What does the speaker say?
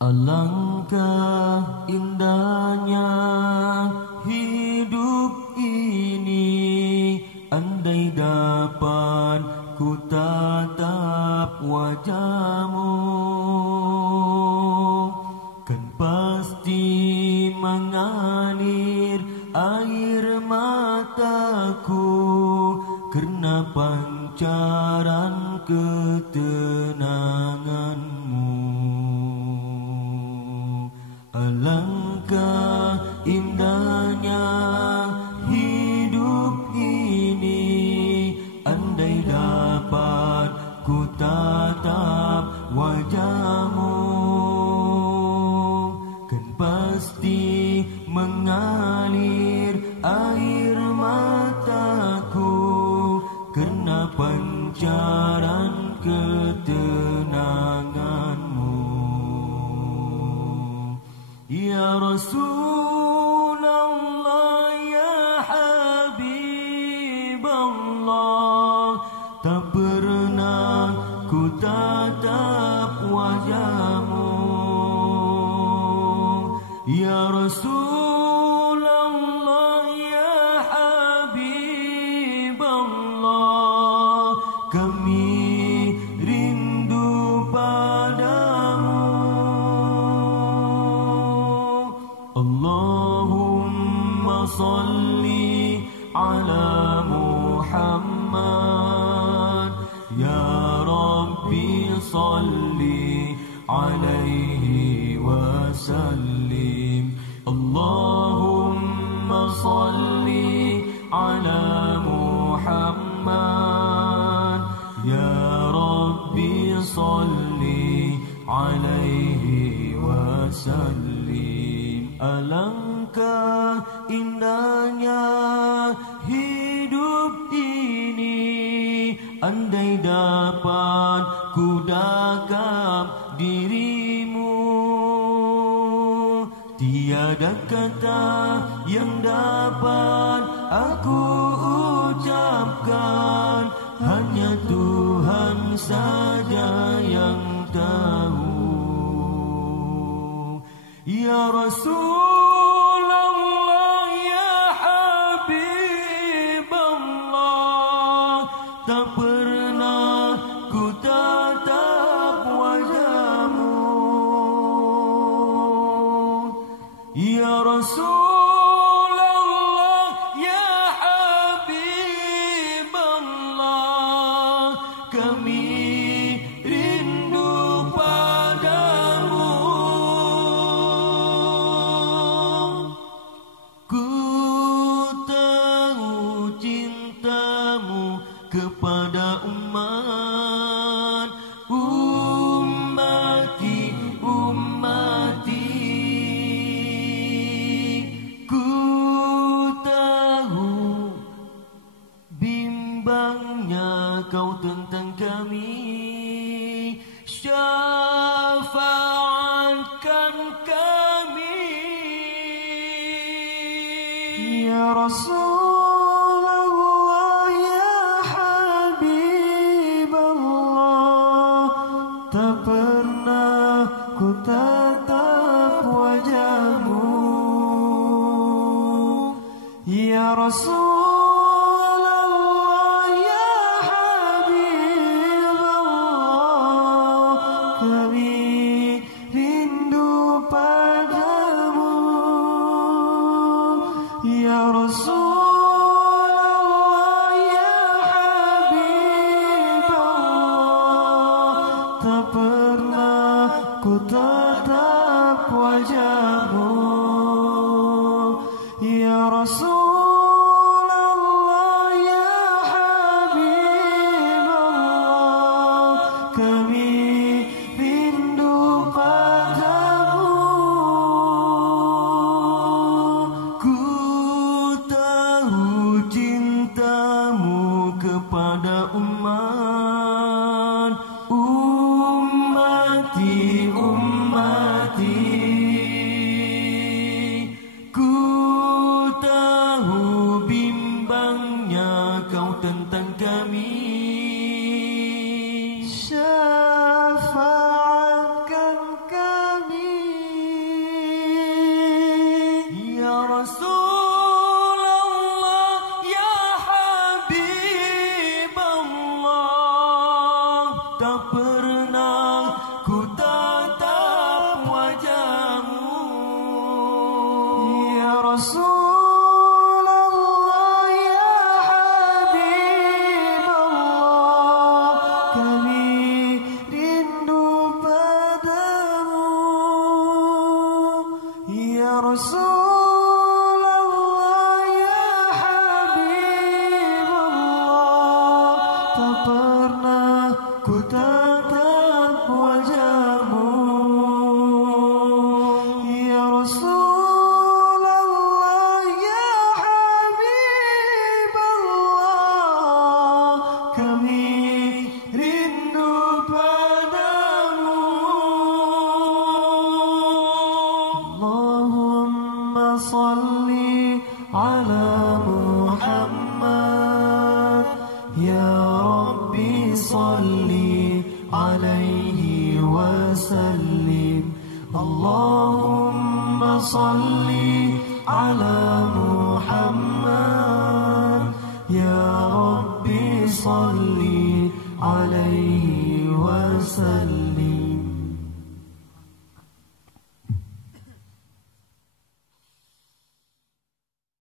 Alangkah indahnya hidup ini, andai dapat ku tatap wajahmu, kan pasti mengalir air mataku karena pancaran ketenanganmu. Alangkah indahnya hidup ini, andai dapat ku tatap wajahmu, kan pasti mengalir air mataku karena pancaran ketenanganmu. Ya Rasulullah, ya Habibullah, tak pernah ku tatap wajahmu. Ya Rasulullah, ya Habibullah, kami rindu padamu. Allahumma salli ala Muhammad, ya Rabbi salli alaihi wasallim. Allahumma salli ala Muhammad, ya Rabbi salli alaihi wasallim. Alangkah indahnya hidup ini, andai dapat ku dakap dirimu. Tiada kata yang dapat aku ucapkan, hanya Tuhan saja yang tahu. Ya Rasulullah, ya Habibullah, tak pernah ku tatap wajahmu. Ya Rasulullah, ya Habibullah, kami rindu padamu. Ku tahu cintamu kepada umat, ummati, ummati. Ku tahu bimbangnya kau tentang kami, syafaatkan kami. Ya Rasulullah, ya Habibullah, tak pernah ku tatap wajahmu. Ya Rasulullah, ya Habibullah, kami rindu padamu. Ya Rasulullah, ya Habibullah, tak pernah ku tatap wajahmu. Ya Rasulullah, ya Habibullah, kami rindu padamu. Ku tahu cintamu kepada umat, ummati, ummati. Ku tahu bimbangnya kau tentang kami, syafaatkan tak pernah ku tatap wajahmu. Ya Rasulullah, ya Habibullah, kami rindu padamu. Ya Rasulullah, ya Habibullah, tak pernah ku tatap wajahmu. Ya Rasulullah, ya Habibullah, kami rindu padamu. Allahumma salli ala Muhammad, ya Rabbi salli alaihi wasallim. Allahumma salli ala Muhammad, ya Rabbi salli alaihi wasallim.